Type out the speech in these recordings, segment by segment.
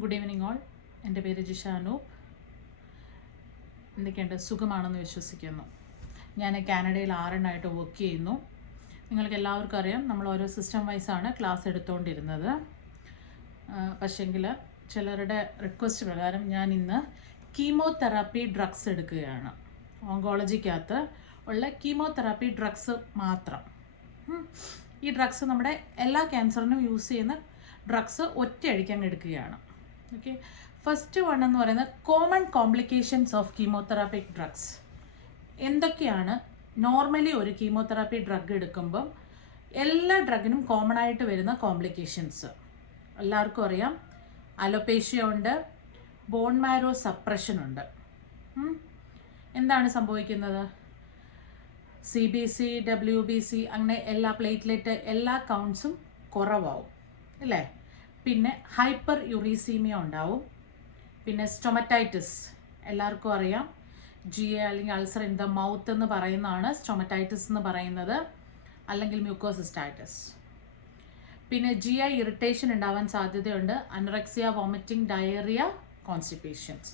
Good evening all. എൻ്റെ പേര് ജിഷാനു. എന്തൊക്കെയുണ്ട്? സുഖമാണെന്ന് വിശ്വസിക്കുന്നു. ഞാൻ കാനഡയിൽ ആറെണ്ണമായിട്ട് വർക്ക് ചെയ്യുന്നു. നിങ്ങൾക്ക് എല്ലാവർക്കും അറിയാം, നമ്മൾ ഓരോ സിസ്റ്റം വൈസാണ് ക്ലാസ് എടുത്തുകൊണ്ടിരുന്നത്. പക്ഷേങ്കിൽ ചിലരുടെ റിക്വസ്റ്റ് പ്രകാരം ഞാൻ ഇന്ന് കീമോതെറാപ്പി ഡ്രഗ്സ് എടുക്കുകയാണ്. ഓങ്കോളജിക്കകത്ത് ഉള്ള കീമോതെറാപ്പി ഡ്രഗ്സ് മാത്രം. ഈ ഡ്രഗ്സ് നമ്മുടെ എല്ലാ ക്യാൻസറിനും യൂസ് ചെയ്യുന്ന ഡ്രഗ്സ് ഒറ്റയടിക്ക് അങ്ങ് എടുക്കുകയാണ്. ഓക്കെ, ഫസ്റ്റ് വൺ എന്ന് പറയുന്നത് കോമൺ കോംപ്ലിക്കേഷൻസ് ഓഫ് കീമോതെറാപ്പിക് ഡ്രഗ്സ്. എന്തൊക്കെയാണ് നോർമലി ഒരു കീമോതെറാപ്പി ഡ്രഗ് എടുക്കുമ്പം എല്ലാ ഡ്രഗിനും കോമൺ ആയിട്ട് വരുന്ന കോംപ്ലിക്കേഷൻസ് എല്ലാവർക്കും അറിയാം. അലോപേഷ്യ ഉണ്ട്, ബോൺ മാരോ സപ്രഷൻ ഉണ്ട്. എന്താണ് സംഭവിക്കുന്നത്? CBC, WBC അങ്ങനെ എല്ലാ പ്ലേറ്റ്ലെറ്റ് എല്ലാ കൗണ്ട്സും കുറവാവും അല്ലേ? പിന്നെ ഹൈപ്പർ യുറീസീമിയ ഉണ്ടാവും. പിന്നെ സ്റ്റൊമറ്റൈറ്റിസ് എല്ലാവർക്കും അറിയാം. GA അല്ലെങ്കിൽ അൾസർ ഇൻ ദ മൗത്ത് എന്ന് പറയുന്നതാണ് സ്റ്റൊമറ്റൈറ്റിസ് എന്ന് പറയുന്നത്, അല്ലെങ്കിൽ മ്യൂക്കോസിസ്റ്റൈറ്റിസ്. പിന്നെ GI ഇറിറ്റേഷൻ ഉണ്ടാവാൻ സാധ്യതയുണ്ട്. അനറക്സിയ, വോമിറ്റിംഗ്, ഡയറിയ, കോൺസ്റ്റിപ്പേഷൻസ്.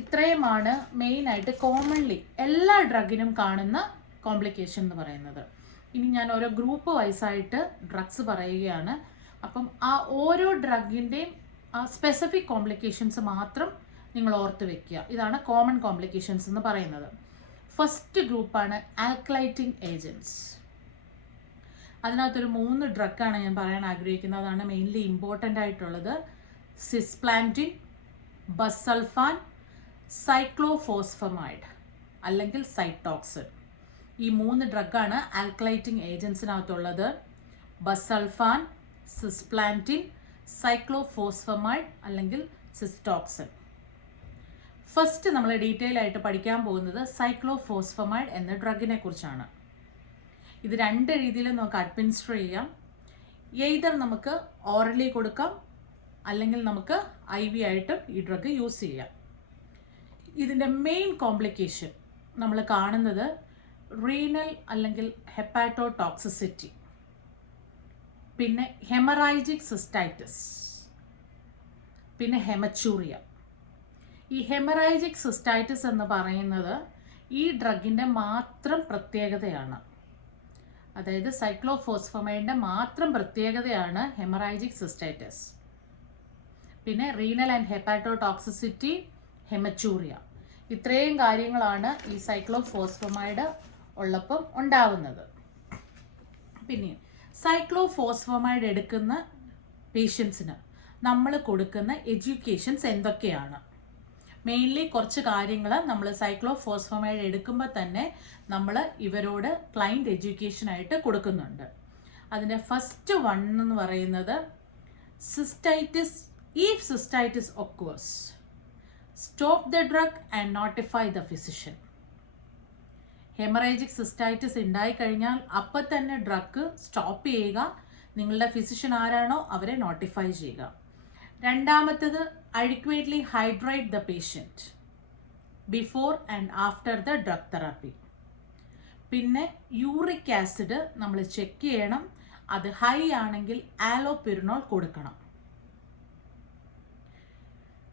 ഇത്രയുമാണ് മെയിനായിട്ട് കോമൺലി എല്ലാ ഡ്രഗിനും കാണുന്ന കോംപ്ലിക്കേഷൻ എന്ന് പറയുന്നത്. ഇനി ഞാൻ ഓരോ ഗ്രൂപ്പ് വൈസായിട്ട് ഡ്രഗ്സ് പറയുകയാണ്. അപ്പം ആ ഓരോ ഡ്രഗിൻ്റെയും ആ സ്പെസിഫിക് കോംപ്ലിക്കേഷൻസ് മാത്രം നിങ്ങൾ ഓർത്ത് വെക്കുക. ഇതാണ് കോമൺ കോംപ്ലിക്കേഷൻസ് എന്ന് പറയുന്നത്. ഫസ്റ്റ് ഗ്രൂപ്പാണ് ആൽക്കലൈറ്റിംഗ് ഏജൻറ്റ്സ്. അതിനകത്തൊരു 3 ഡ്രഗാണ് ഞാൻ പറയാൻ ആഗ്രഹിക്കുന്നത്. അതാണ് മെയിൻലി ഇമ്പോർട്ടൻ്റ് ആയിട്ടുള്ളത്. സിസ്പ്ലാന്റിൻ, ബസൾഫാൻ, സൈക്ലോഫോസ്ഫമൈഡ് അല്ലെങ്കിൽ സൈറ്റോക്സിൻ. ഈ 3 ഡ്രഗാണ് ആൽക്കലൈറ്റിംഗ് ഏജൻസിനകത്തുള്ളത്. ബസൾഫാൻ, സിസ്പ്ലാന്റിൻ, സൈക്ലോഫോസ്ഫമൈഡ് അല്ലെങ്കിൽ സിസ്റ്റോക്സിൻ. ഫസ്റ്റ് നമ്മൾ ഡീറ്റെയിൽ ആയിട്ട് പഠിക്കാൻ പോകുന്നത് സൈക്ലോഫോസ്ഫമൈഡ് എന്ന ഡ്രഗിനെ കുറിച്ചാണ്. ഇത് 2 രീതിയിൽ നമുക്ക് അഡ്മിനിസ്റ്റർ ചെയ്യാം. എയ്തർ നമുക്ക് ഓറലി കൊടുക്കാം, അല്ലെങ്കിൽ നമുക്ക് IV ആയിട്ടും ഈ ഡ്രഗ് യൂസ് ചെയ്യാം. ഇതിൻ്റെ മെയിൻ കോംപ്ലിക്കേഷൻ നമ്മൾ കാണുന്നത് റീനൽ അല്ലെങ്കിൽ ഹെപ്പാറ്റോടോക്സിസിറ്റി, പിന്നെ ഹെമറാജിക് സിസ്റ്റൈറ്റിസ്, പിന്നെ ഹെമച്ചൂറിയ. ഈ ഹെമറാജിക് സിസ്റ്റൈറ്റിസ് എന്ന് പറയുന്നത് ഈ ഡ്രഗിൻ്റെ മാത്രം പ്രത്യേകതയാണ്. അതായത് സൈക്ലോഫോസ്ഫമൈഡിൻ്റെ മാത്രം പ്രത്യേകതയാണ് ഹെമറാജിക് സിസ്റ്റൈറ്റിസ്. പിന്നെ റീനൽ ആൻഡ് ഹെപ്പാറ്റോടോക്സിസിറ്റി, ഹെമച്ചൂറിയ. ഇത്രയും കാര്യങ്ങളാണ് ഈ സൈക്ലോഫോസ്ഫമൈഡ് ഉള്ളപ്പം ഉണ്ടാവുന്നത്. പിന്നെ സൈക്ലോഫോസ്ഫമൈഡ് എടുക്കുന്ന പേഷ്യൻസിന് നമ്മൾ കൊടുക്കുന്ന എഡ്യൂക്കേഷൻസ് എന്തൊക്കെയാണ്? മെയിൻലി കുറച്ച് കാര്യങ്ങൾ നമ്മൾ സൈക്ലോഫോസ്ഫമൈഡ് എടുക്കുമ്പോൾ തന്നെ നമ്മൾ ഇവരോട് ക്ലൈൻറ്റ് എഡ്യൂക്കേഷനായിട്ട് കൊടുക്കുന്നുണ്ട്. അതിൻ്റെ ഫസ്റ്റ് വൺ എന്ന് പറയുന്നത് cystitis. If cystitis occurs, stop the drug and notify the physician. Haemorrhagic cystitis ഉണ്ടായിക്കഴിഞ്ഞാൽ അപ്പം തന്നെ ഡ്രഗ് സ്റ്റോപ്പ് ചെയ്യുക. നിങ്ങളുടെ ഫിസിഷ്യൻ ആരാണോ അവരെ നോട്ടിഫൈ ചെയ്യുക. രണ്ടാമത്തേത് adequately hydrate the patient before and after the drug therapy. പിന്നെ യൂറിക് ആസിഡ് നമ്മൾ ചെക്ക് ചെയ്യണം. അത് ഹൈ ആണെങ്കിൽ ആലോപെരിനോൾ കൊടുക്കണം.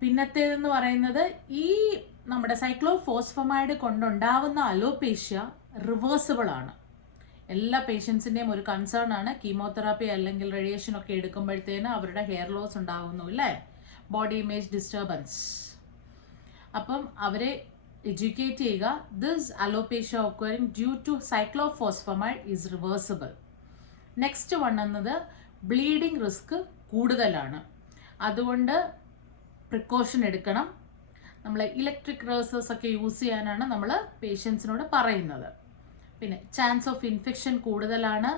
പിന്നത്തേതെന്ന് പറയുന്നത് ഈ നമ്മുടെ സൈക്ലോഫോസ്ഫമൈഡ് കൊണ്ടുണ്ടാവുന്ന അലോപേഷ്യ റിവേഴ്സിബിൾ ആണ്. എല്ലാ പേഷ്യൻസിൻ്റെയും ഒരു കൺസേൺ ആണ്. കീമോതെറാപ്പി അല്ലെങ്കിൽ റേഡിയേഷൻ ഒക്കെ എടുക്കുമ്പോഴത്തേന് അവരുടെ ഹെയർ ലോസ് ഉണ്ടാകുന്നു അല്ലേ, ബോഡി ഇമേജ് ഡിസ്റ്റർബൻസ്. അപ്പം അവരെ എഡ്യൂക്കേറ്റ് ചെയ്യുക. This alopecia occurring due to cyclophosphamide is reversible. Next one എന്നത് ബ്ലീഡിങ് റിസ്ക് കൂടുതലാണ്. അതുകൊണ്ട് പ്രിക്കോഷൻ എടുക്കണം. നമ്മൾ ഇലക്ട്രിക് റേസേഴ്സ് ഒക്കെ യൂസ് ചെയ്യാനാണ് നമ്മൾ പേഷ്യൻസിനോട് പറയുന്നത്. പിന്നെ ചാൻസ് ഓഫ് ഇൻഫെക്ഷൻ കൂടുതലാണ്.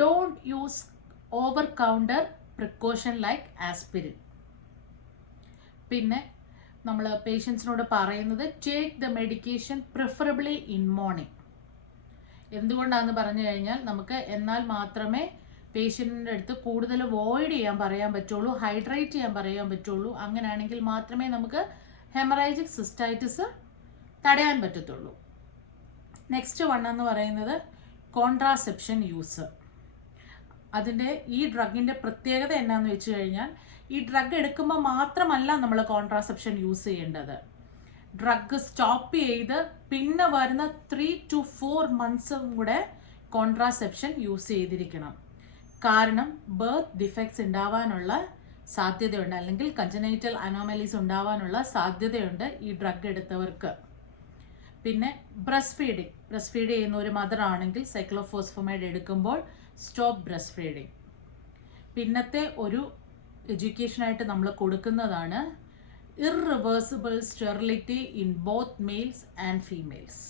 Don't use over counter precaution like aspirin. പിന്നെ നമ്മൾ പേഷ്യൻസിനോട് പറയുന്നത് take the medication preferably in morning. എന്തുകൊണ്ടാണെന്ന് പറഞ്ഞു കഴിഞ്ഞാൽ നമുക്ക് എന്നാൽ മാത്രമേ പേഷ്യൻറ്റിൻ്റെ അടുത്ത് കൂടുതൽ അവോയ്ഡ് ചെയ്യാൻ പറയാൻ പറ്റുള്ളൂ, ഹൈഡ്രേറ്റ് ചെയ്യാൻ പറയാൻ പറ്റുള്ളൂ. അങ്ങനെയാണെങ്കിൽ മാത്രമേ നമുക്ക് ഹെമറേജിക് സിസ്റ്റൈറ്റിസ് തടയാൻ പറ്റത്തുള്ളൂ. നെക്സ്റ്റ് വൺ എന്ന് പറയുന്നത് കോൺട്രാസെപ്ഷൻ യൂസ്. അതിൻ്റെ ഈ ഡ്രഗിൻ്റെ പ്രത്യേകത എന്നാന്ന് വെച്ച് കഴിഞ്ഞാൽ ഈ ഡ്രഗ് എടുക്കുമ്പോൾ മാത്രമല്ല നമ്മൾ കോൺട്രാസെപ്ഷൻ യൂസ് ചെയ്യേണ്ടത്. ഡ്രഗ് സ്റ്റോപ്പ് ചെയ്ത് പിന്നെ വരുന്ന 3 to 4 months കൂടെ കോൺട്രാസെപ്ഷൻ യൂസ് ചെയ്തിരിക്കണം. കാരണം ബർത്ത് ഡിഫക്ട്സ് ഉണ്ടാവാനുള്ള സാധ്യതയുണ്ട്, അല്ലെങ്കിൽ കഞ്ചനൈറ്റൽ അനോമലീസ് ഉണ്ടാവാനുള്ള സാധ്യതയുണ്ട് ഈ ഡ്രഗ് എടുത്തവർക്ക്. പിന്നെ ബ്രസ്റ്റ് ഫീഡ് ചെയ്യുന്ന ഒരു മദർ ആണെങ്കിൽ സൈക്ലോഫോസ്ഫമൈഡ് എടുക്കുമ്പോൾ സ്റ്റോപ്പ് ബ്രസ്റ്റ് ഫീഡിങ്. പിന്നത്തെ ഒരു എഡ്യൂക്കേഷനായിട്ട് നമ്മൾ കൊടുക്കുന്നതാണ് irreversible sterility in both males and females.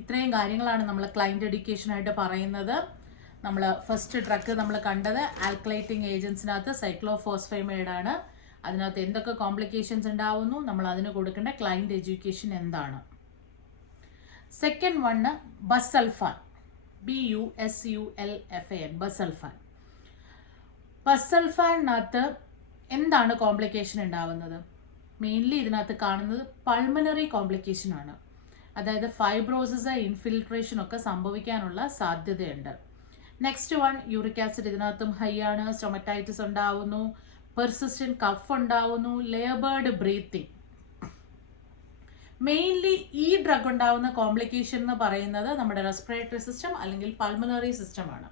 ഇത്രയും കാര്യങ്ങളാണ് നമ്മൾ ക്ലൈൻറ്റ് എഡ്യൂക്കേഷനായിട്ട് പറയുന്നത്. നമ്മൾ ഫസ്റ്റ് ഡ്രഗ് നമ്മൾ കണ്ടത് ആൽക്കലൈറ്റിംഗ് ഏജൻസിനകത്ത് സൈക്ലോഫോസ്ഫമൈഡ് ആണ്. അതിനകത്ത് എന്തൊക്കെ കോംപ്ലിക്കേഷൻസ് ഉണ്ടാവുന്നു, നമ്മൾ അതിന് കൊടുക്കേണ്ട ക്ലൈൻറ്റ് എഡ്യൂക്കേഷൻ എന്താണ്. Second one busulfan, BUSULFAN, busulfan. ബസൾഫാനിനകത്ത് എന്താണ് കോംപ്ലിക്കേഷൻ ഉണ്ടാവുന്നത്? മെയിൻലി ഇതിനകത്ത് കാണുന്നത് പൾമനറി കോംപ്ലിക്കേഷൻ ആണ്. അതായത് ഫൈബ്രോസിസ്, ഇൻഫിൽട്രേഷൻ ഒക്കെ സംഭവിക്കാനുള്ള സാധ്യതയുണ്ട്. നെക്സ്റ്റ് വൺ യൂറിക് ആസിഡ് ഇതിനകത്തും ഹൈ ആണ്. സ്റ്റൊമറ്റൈറ്റിസ് ഉണ്ടാവുന്നു, പെർസിസ്റ്റന്റ് കഫ് ഉണ്ടാവുന്നു, ലേബേർഡ് ബ്രീത്തിങ്. മെയിൻലി ഈ ഡ്രഗ് ഉണ്ടാവുന്ന കോംപ്ലിക്കേഷൻ എന്ന് പറയുന്നത് നമ്മുടെ റെസ്പിറേറ്ററി സിസ്റ്റം അല്ലെങ്കിൽ പൾമനറി സിസ്റ്റമാണ്.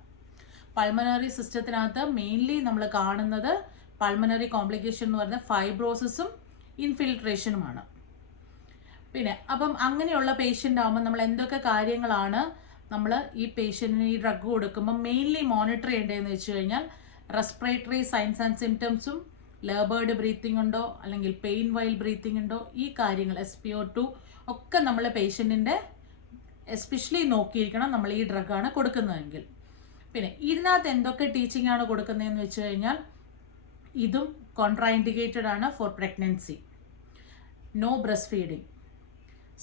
പൾമനറി സിസ്റ്റത്തിനകത്ത് മെയിൻലി നമ്മൾ കാണുന്നത് പൾമനറി കോംപ്ലിക്കേഷൻ എന്ന് പറയുന്നത് ഫൈബ്രോസിസും ഇൻഫിൽട്രേഷനുമാണ്. പിന്നെ അപ്പം അങ്ങനെയുള്ള പേഷ്യൻ്റ് ആകുമ്പോൾ നമ്മൾ എന്തൊക്കെ കാര്യങ്ങളാണ് നമ്മൾ ഈ പേഷ്യൻറ്റിന് ഈ ഡ്രഗ് കൊടുക്കുമ്പോൾ മെയിൻലി മോണിറ്റർ ചെയ്യേണ്ടതെന്ന് വെച്ച് കഴിഞ്ഞാൽ റെസ്പിറേറ്ററി സൈൻസ് ആൻഡ് സിംറ്റംസും, ലേബേർഡ് ബ്രീത്തിങ് ഉണ്ടോ അല്ലെങ്കിൽ പെയിൻ വൈൽ ബ്രീത്തിങ് ഉണ്ടോ, ഈ കാര്യങ്ങൾ SpO2 ഒക്കെ നമ്മൾ പേഷ്യൻറ്റിൻ്റെ എസ്പെഷ്യലി നോക്കിയിരിക്കണം നമ്മൾ ഈ ഡ്രഗാണ് കൊടുക്കുന്നതെങ്കിൽ. പിന്നെ ഇതിനകത്ത് എന്തൊക്കെ ടീച്ചിങ് ആണ് കൊടുക്കുന്നതെന്ന് വെച്ച് കഴിഞ്ഞാൽ ഇതും കോൺട്രാഇൻഡിക്കേറ്റഡ് ആണ് for pregnancy, no breast feeding,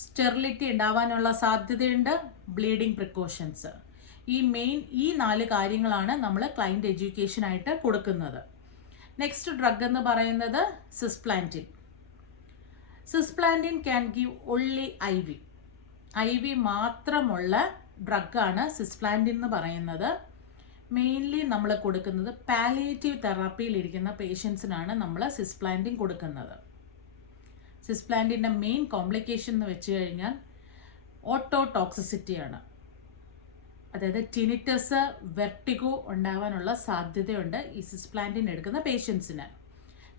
sterility ഉണ്ടാവാനുള്ള സാധ്യതയുണ്ട്, ബ്ലീഡിങ് പ്രിക്കോഷൻസ്. ഈ 4 കാര്യങ്ങളാണ് നമ്മൾ ക്ലൈൻറ്റ് എഡ്യൂക്കേഷനായിട്ട് കൊടുക്കുന്നത്. നെക്സ്റ്റ് ഡ്രഗ് എന്ന് പറയുന്നത് സിസ്പ്ലാന്റിൻ. സിസ്പ്ലാന്റിൻ ക്യാൻ ഗീവ് ഓൺലി IV മാത്രമുള്ള ഡ്രഗാണ് സിസ്പ്ലാന്റിൻ എന്ന് പറയുന്നത്. മെയിൻലി നമ്മൾ കൊടുക്കുന്നത് പാലിയേറ്റീവ് തെറാപ്പിയിലിരിക്കുന്ന പേഷ്യൻസിനാണ് നമ്മൾ സിസ്പ്ലാന്റിൻ കൊടുക്കുന്നത്. സിസ്പ്ലാന്റിൻ്റെ മെയിൻ കോംപ്ലിക്കേഷൻ എന്ന് വെച്ച് കഴിഞ്ഞാൽ ഓട്ടോടോക്സിസിറ്റിയാണ്. അതായത് ടിനിറ്റസ്, വെർട്ടിഗോ ഉണ്ടാവാനുള്ള സാധ്യതയുണ്ട് ഈ സിസ്പ്ലാന്റിൻ എടുക്കുന്ന പേഷ്യൻസിന്.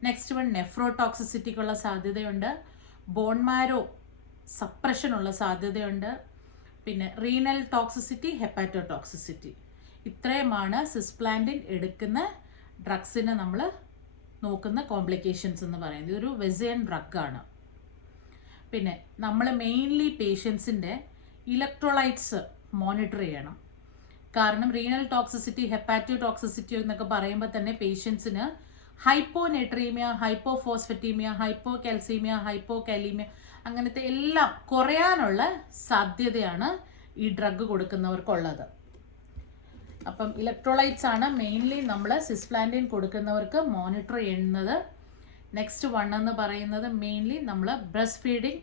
നെക്സ്റ്റ് വൺ നെഫ്രോടോക്സിസിറ്റിക്കുള്ള സാധ്യതയുണ്ട്, ബോൺമാരോ സപ്രഷനുള്ള സാധ്യതയുണ്ട്, പിന്നെ റീനൽ ടോക്സിസിറ്റി, ഹെപ്പാറ്റോടോക്സിസിറ്റി. ഇത്രയുമാണ് സിസ്പ്ലാന്റിൻ എടുക്കുന്ന ഡ്രഗ്സിന് നമ്മൾ നോക്കുന്ന കോംപ്ലിക്കേഷൻസ് എന്ന് പറയുന്നത്. ഇതൊരു വെസിയൻ ഡ്രഗാണ്. പിന്നെ നമ്മൾ മെയിൻലി പേഷ്യൻസിൻ്റെ ഇലക്ട്രോലൈറ്റ്സ് മോണിറ്റർ ചെയ്യണം. കാരണം റീനൽ ടോക്സിസിറ്റി, ഹെപ്പാറ്റോടോക്സിസിറ്റി എന്നൊക്കെ പറയുമ്പോൾ തന്നെ പേഷ്യൻസിന് ഹൈപ്പോനെട്രീമിയ, ഹൈപ്പോഫോസ്ഫറ്റീമിയ, ഹൈപ്പോകാൽസീമിയ, ഹൈപ്പോകാലീമിയ അങ്ങനത്തെ എല്ലാം കുറയാനുള്ള സാധ്യതയാണ് ഈ ഡ്രഗ് കൊടുക്കുന്നവർക്കുള്ളത്. അപ്പം ഇലക്ട്രോലൈറ്റ്സ് ആണ് മെയിൻലി നമ്മൾ സിസ്പ്ലാന്റിൻ കൊടുക്കുന്നവർക്ക് മോണിറ്റർ ചെയ്യുന്നത്. നെക്സ്റ്റ് വൺ എന്ന് പറയുന്നത് മെയിൻലി നമ്മൾ ബ്രസ്റ്റ് ഫീഡിങ്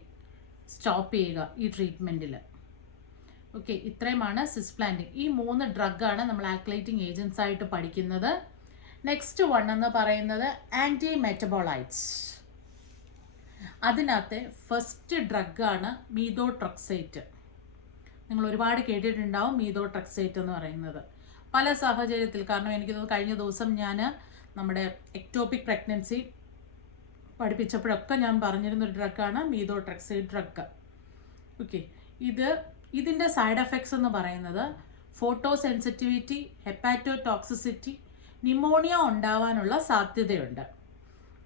സ്റ്റോപ്പ് ചെയ്യുക ഈ ട്രീറ്റ്മെൻറ്റിൽ. ഓക്കെ, ഇത്രയുമാണ് സിസ്പ്ലാന്റിൻ. ഈ 3 ഡ്രഗാണ് നമ്മൾ ആൽക്കലൈറ്റിംഗ് ഏജൻസ് ആയിട്ട് പഠിക്കുന്നത്. നെക്സ്റ്റ് വൺ എന്ന് പറയുന്നത് ആൻറ്റി മെറ്റബോളൈറ്റ്സ്. അതിനകത്തെ ഫസ്റ്റ് ഡ്രഗാണ് മീതോട്രക്സേറ്റ്. നിങ്ങൾ ഒരുപാട് കേട്ടിട്ടുണ്ടാവും മീതോട്രക്സേറ്റ് എന്ന് പറയുന്നത്. പല സാഹചര്യത്തിൽ, കാരണം എനിക്ക് കഴിഞ്ഞ ദിവസം ഞാൻ നമ്മുടെ എക്ടോപിക് പ്രഗ്നൻസി പഠിപ്പിച്ചപ്പോഴൊക്കെ ഞാൻ പറഞ്ഞിരുന്നൊരു ഡ്രഗാണ് മീതോട്രക്സേറ്റ് ഡ്രഗ്. ഓക്കെ, ഇതിൻ്റെ സൈഡ് എഫക്ട്സ് എന്ന് പറയുന്നത് ഫോട്ടോ സെൻസിറ്റിവിറ്റി, ഹെപ്പാറ്റോടോക്സിസിറ്റി, ന്യൂമോണിയ ഉണ്ടാവാനുള്ള സാധ്യതയുണ്ട്.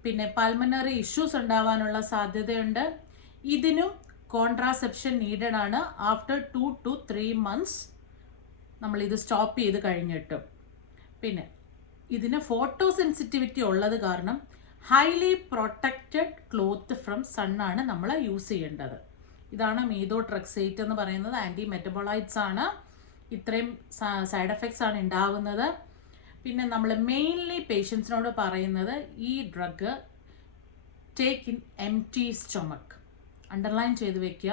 പിന്നെ പൾമനറി ഇഷ്യൂസ് ഉണ്ടാവാനുള്ള സാധ്യതയുണ്ട്. ഇതിനും കോൺട്രാസെപ്ഷൻ നീഡഡ് ആണ് ആഫ്റ്റർ 2 to 3 months നമ്മളിത് സ്റ്റോപ്പ് ചെയ്ത് കഴിഞ്ഞിട്ടും. പിന്നെ ഇതിന് ഫോട്ടോ സെൻസിറ്റിവിറ്റി ഉള്ളത് കാരണം ഹൈലി പ്രൊട്ടക്റ്റഡ് ക്ലോത്ത് ഫ്രം സണ്ണാണ് നമ്മൾ യൂസ് ചെയ്യേണ്ടത്. ഇതാണ് മീതോട്രക്സേറ്റ് എന്ന് പറയുന്നത്. ആൻറ്റി മെറ്റബോളൈറ്റ്സ് ആണ്. ഇത്രയും സൈഡ് എഫക്ട്സ് ആണ് ഉണ്ടാവുന്നത്. പിന്നെ നമ്മൾ മെയിൻലി പേഷ്യൻസിനോട് പറയുന്നത് ഈ drug take in empty stomach. Underline ചെയ്ത് വെക്കുക.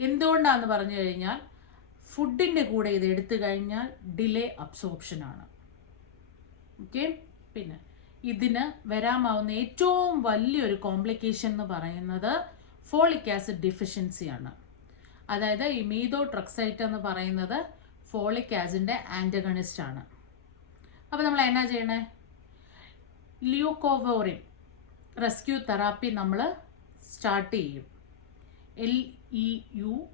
എന്തുകൊണ്ടാണെന്ന് പറഞ്ഞു കഴിഞ്ഞാൽ ഫുഡിൻ്റെ കൂടെ ഇത് എടുത്തു കഴിഞ്ഞാൽ ഡിലേ അബ്സോർപ്ഷനാണ്. ഓക്കെ, പിന്നെ ഇതിന് വരാമാവുന്ന ഏറ്റവും വലിയൊരു കോംപ്ലിക്കേഷൻ എന്ന് പറയുന്നത് ഫോളിക് ആസിഡ് ഡെഫിഷ്യൻസിയാണ്. അതായത് ഈ മീതോട്രക്സൈറ്റ് എന്ന് പറയുന്നത് ഫോളിക് ആസിഡിൻ്റെ ആൻറ്റഗണിസ്റ്റ് ആണ്. അപ്പോൾ നമ്മൾ എന്നാ ചെയ്യണേ? ല്യൂക്കോവോറിൻ റെസ്ക്യൂ തെറാപ്പി നമ്മൾ സ്റ്റാർട്ട് ചെയ്യും. LEUCOVERIN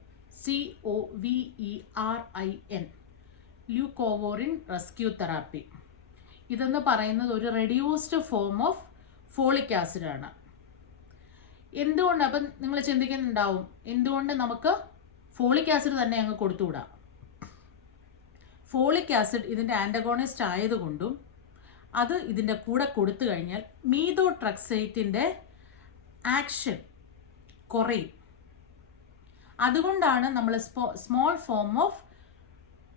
leucovorin rescue therapy. ഇതെന്ന് പറയുന്നത് ഒരു റെഡ്യൂസ്ഡ് ഫോം ഓഫ് ഫോളിക് ആസിഡാണ്. എന്തുകൊണ്ട്? അപ്പം നിങ്ങൾ ചിന്തിക്കുന്നുണ്ടാവും, എന്തുകൊണ്ട് നമുക്ക് ഫോളിക് ആസിഡ് തന്നെ അങ്ങ് കൊടുത്തുകൂടാ? ഫോളിക് ആസിഡ് ഇതിൻ്റെ ആൻറ്റഗോണിസ്റ്റ് ആയതുകൊണ്ടും അത് ഇതിൻ്റെ കൂടെ കൊടുത്തു കഴിഞ്ഞാൽ മീതോട്രക്സൈറ്റിൻ്റെ ആക്ഷൻ കുറയും. അതുകൊണ്ടാണ് നമ്മൾ small form of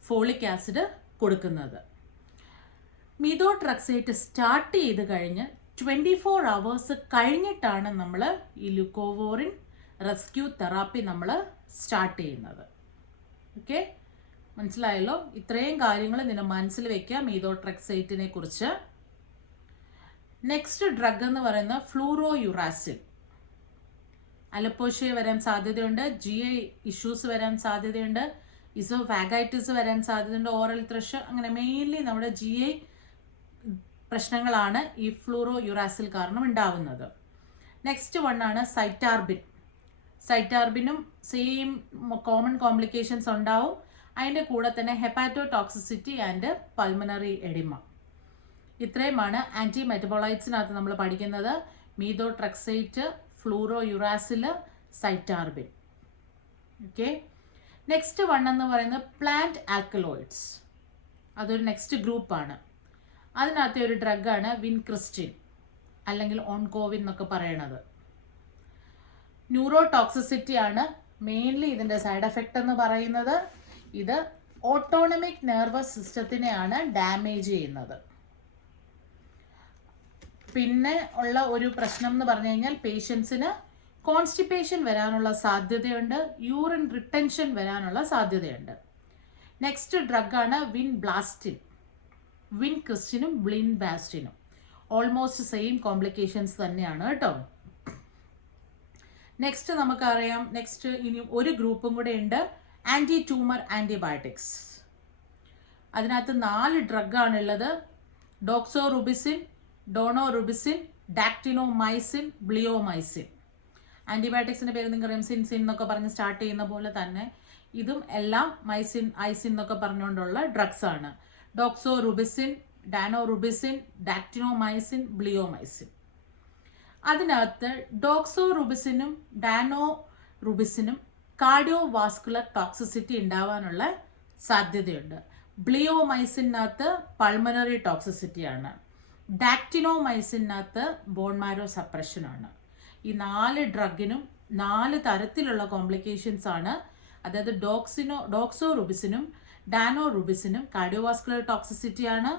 folic acid കൊടുക്കുന്നത്. മീതോട്രക്സൈറ്റ് സ്റ്റാർട്ട് ചെയ്ത് കഴിഞ്ഞ് 24 hours കഴിഞ്ഞിട്ടാണ് നമ്മൾ ഈ ല്യൂക്കോവോറിൻ റെസ്ക്യൂ തെറാപ്പി നമ്മൾ സ്റ്റാർട്ട് ചെയ്യുന്നത്. ഓക്കെ, മനസ്സിലായല്ലോ? ഇത്രയും കാര്യങ്ങൾ നിങ്ങൾ മനസ്സിൽ വെക്കുക മീതോട്രക്സൈറ്റിനെ കുറിച്ച്. നെക്സ്റ്റ് ഡ്രഗ് എന്ന് പറയുന്നത് ഫ്ലൂറോയുറാസിൽ. അലപ്പോഷ്യ വരാൻ സാധ്യതയുണ്ട്, GI ഇഷ്യൂസ് വരാൻ സാധ്യതയുണ്ട്, ഇസോഫാഗൈറ്റിസ് വരാൻ സാധ്യതയുണ്ട്, ഓറൽ ത്രഷ്, അങ്ങനെ മെയിൻലി നമ്മുടെ GI പ്രശ്നങ്ങളാണ് ഈ ഫ്ലൂറോയുറാസിൽ കാരണം ഉണ്ടാവുന്നത്. നെക്സ്റ്റ് വണ്ണാണ് സൈറ്റാർബിൻ. സൈറ്റാർബിനും സെയിം കോമൺ കോംപ്ലിക്കേഷൻസ് ഉണ്ടാവും. അതിൻ്റെ കൂടെ തന്നെ ഹെപ്പാറ്റോടോക്സിസിറ്റി ആൻഡ് പൾമണറി എഡിമ. ഇത്രയുമാണ് ആൻറ്റി മെറ്റബോളൈറ്റ്സിനകത്ത് നമ്മൾ പഠിക്കുന്നത്. മീതോട്രക്സൈറ്റ്, ഫ്ലൂറോയുറാസിൽ, സൈറ്റാർബിൻ. ഓക്കെ, നെക്സ്റ്റ് വൺ എന്ന് പറയുന്നത് പ്ലാന്റ് ആൽക്കലോയിഡ്സ്. അതൊരു നെക്സ്റ്റ് ഗ്രൂപ്പാണ്. അതിനകത്തെ ഒരു ഡ്രഗാണ് വിൻക്രിസ്റ്റിൻ അല്ലെങ്കിൽ ഓൺകോവിൻ എന്നൊക്കെ പറയണത്. ന്യൂറോടോക്സിസിറ്റി ആണ് മെയിൻലി ഇതിൻ്റെ സൈഡ് എഫക്റ്റ് എന്ന് പറയുന്നത്. ഇത് ഓട്ടോണമിക് നെർവസ് സിസ്റ്റത്തിനെയാണ് ഡാമേജ് ചെയ്യുന്നത്. പിന്നെ ഉള്ള ഒരു പ്രശ്നം എന്ന് പറഞ്ഞു കഴിഞ്ഞാൽ പേഷ്യൻസിന് കോൺസ്റ്റിപ്പേഷൻ വരാനുള്ള സാധ്യതയുണ്ട്, യൂറിൻ റിട്ടൻഷൻ വരാനുള്ള സാധ്യതയുണ്ട്. നെക്സ്റ്റ് ഡ്രഗാണ് വിൻബ്ലാസ്റ്റിൻ. വിൻക്രിസ്റ്റിനും വിൻബ്ലാസ്റ്റിനും ഓൾമോസ്റ്റ് സെയിം കോംപ്ലിക്കേഷൻസ് തന്നെയാണ് കേട്ടോ. നെക്സ്റ്റ് നമുക്കറിയാം, നെക്സ്റ്റ് ഇനി ഒരു ഗ്രൂപ്പും കൂടെ ഉണ്ട്, ആൻറ്റി ട്യൂമർ ആൻറ്റിബയോട്ടിക്സ്. അതിനകത്ത് 4 ഡ്രഗാണുള്ളത്. ഡോക്സോറുബിസിൻ, ഡോണോറുബിസിൻ, ഡാക്ടിനോമൈസിൻ, ബ്ലിയോമൈസിൻ. ആൻറ്റിബയോട്ടിക്സിൻ്റെ പേര് നിങ്ങൾക്കറിയാം, സിൻസിൻ എന്നൊക്കെ പറഞ്ഞ് സ്റ്റാർട്ട് ചെയ്യുന്ന പോലെ തന്നെ ഇതും എല്ലാം മൈസിൻ, ഐസിൻ എന്നൊക്കെ പറഞ്ഞുകൊണ്ടുള്ള ഡ്രഗ്സ് ആണ്. ഡോക്സോറുബിസിൻ, ഡാനോറുബിസിൻ, ഡാക്ടിനോമൈസിൻ, ബ്ലിയോമൈസിൻ. അതിനകത്ത് ഡോക്സോറുബിസിനും ഡാനോറുബിസിനും കാർഡിയോ വാസ്കുലർ ടോക്സിസിറ്റി ഉണ്ടാവാനുള്ള സാധ്യതയുണ്ട്. ബ്ലിയോമൈസിനകത്ത് പൾമണറി ടോക്സിസിറ്റിയാണ്. ഡാക്ടിനോമൈസിനകത്ത് ബോൺമാരോ സപ്രഷനാണ്. ഈ 4 ഡ്രഗിനും 4 തരത്തിലുള്ള കോംപ്ലിക്കേഷൻസ് ആണ്. അതായത് ഡോക്സോറുബിസിനും ഡാനോറുബിസിനും കാർഡിയോവാസ്കുലർ ടോക്സിസിറ്റിയാണ്,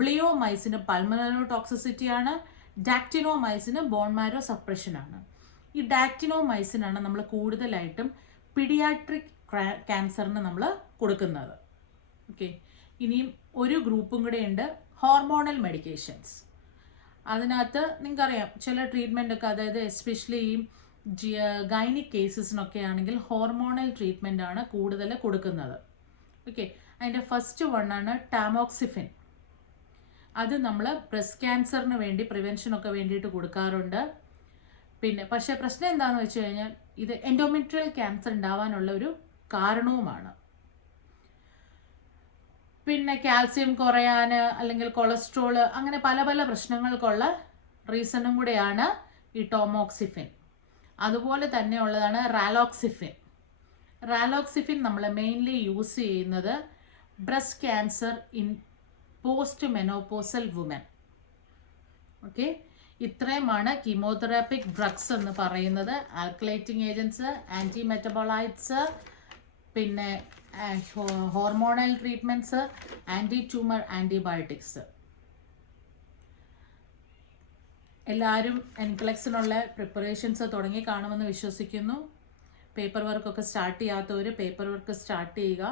ബ്ലിയോമൈസിന് പൾമണറി ടോക്സിസിറ്റിയാണ്, ഡാക്ടിനോമൈസിന് ബോൺമാരോ സപ്രഷനാണ്. ഈ ഡാക്ടിനോമൈസിനാണ് നമ്മൾ കൂടുതലായിട്ടും പീഡിയാട്രിക് ക്യാൻസറിന് നമ്മൾ കൊടുക്കുന്നത്. ഓക്കെ, ഇനിയും ഒരു ഗ്രൂപ്പും കൂടെ ഉണ്ട്, ഹോർമോണൽ മെഡിക്കേഷൻസ്. അതിനകത്ത് നിങ്ങൾക്കറിയാം ചില ട്രീറ്റ്മെൻ്റ് ഒക്കെ, അതായത് എസ്പെഷ്യലി ഈ ഗൈനിക് കേസസിനൊക്കെ ആണെങ്കിൽ ഹോർമോണൽ ട്രീറ്റ്മെൻ്റ് ആണ് കൂടുതൽ കൊടുക്കുന്നത്. ഓക്കെ, അതിൻ്റെ ഫസ്റ്റ് വണ്ണാണ് ടാമോക്സിഫിൻ. അത് നമ്മൾ ബ്രസ്റ്റ് ക്യാൻസറിന് വേണ്ടി പ്രിവെൻഷനൊക്കെ വേണ്ടിയിട്ട് കൊടുക്കാറുണ്ട്. പിന്നെ പക്ഷേ പ്രശ്നം എന്താണെന്ന് വെച്ച് കഴിഞ്ഞാൽ ഇത് എൻഡോമെട്രിയൽ ക്യാൻസർ ഉണ്ടാവാനുള്ള ഒരു കാരണവുമാണ്. പിന്നെ കാൽസ്യം കുറയാൻ അല്ലെങ്കിൽ കൊളസ്ട്രോള്, അങ്ങനെ പല പല പ്രശ്നങ്ങൾക്കുള്ള റീസണും കൂടെയാണ് ഈ ടോമോക്സിഫിൻ. അതുപോലെ തന്നെ ഉള്ളതാണ് റാലോക്സിഫിൻ. റാലോക്സിഫിൻ നമ്മൾ മെയിൻലി യൂസ് ചെയ്യുന്നത് breast cancer in post menopausal women. Okay, ഇത്രയുമാണ് കീമോതെറാപ്പിക് ഡ്രഗ്സ് എന്ന് പറയുന്നത്. ആൽക്കലൈറ്റിംഗ് ഏജൻസ്, ആൻറ്റി മെറ്റബോളൈറ്റ്സ്, പിന്നെ hormonal treatments, anti tumour antibiotics. എല്ലാവരും എൻക്ലെക്സിനുള്ള പ്രിപ്പറേഷൻസ് തുടങ്ങി കാണുമെന്ന് വിശ്വസിക്കുന്നു. പേപ്പർ വർക്കൊക്കെ സ്റ്റാർട്ട് ചെയ്യാത്തവർ പേപ്പർ വർക്ക് സ്റ്റാർട്ട് ചെയ്യുക.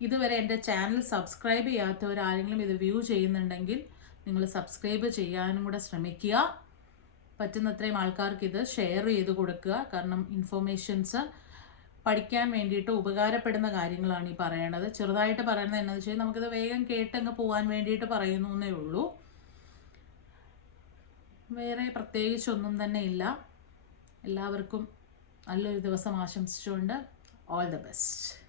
ഇതുവരെ എൻ്റെ ചാനൽ സബ്സ്ക്രൈബ് ചെയ്യാത്തവരാരെങ്കിലും ഇത് വ്യൂ ചെയ്യുന്നുണ്ടെങ്കിൽ നിങ്ങൾ സബ്സ്ക്രൈബ് ചെയ്യാനും കൂടെ ശ്രമിക്കുക. പറ്റുന്നത്രയും ആൾക്കാർക്ക് ഇത് ഷെയർ ചെയ്ത് കൊടുക്കുക. കാരണം ഇൻഫോർമേഷൻസ് പഠിക്കാൻ വേണ്ടിയിട്ട് ഉപകാരപ്പെടുന്ന കാര്യങ്ങളാണ് ഈ പറയണത്. ചെറുതായിട്ട് പറയുന്നത് എന്താണെന്ന് വെച്ചാൽ നമുക്കിത് വേഗം കേട്ടങ്ങ് പോകാൻ വേണ്ടിയിട്ട് പറയുന്നു എന്നേ ഉള്ളൂ. വേറെ പ്രത്യേകിച്ചൊന്നും തന്നെ ഇല്ല. എല്ലാവർക്കും നല്ലൊരു ദിവസം ആശംസിച്ചുകൊണ്ട് ഓൾ ദ ബെസ്റ്റ്.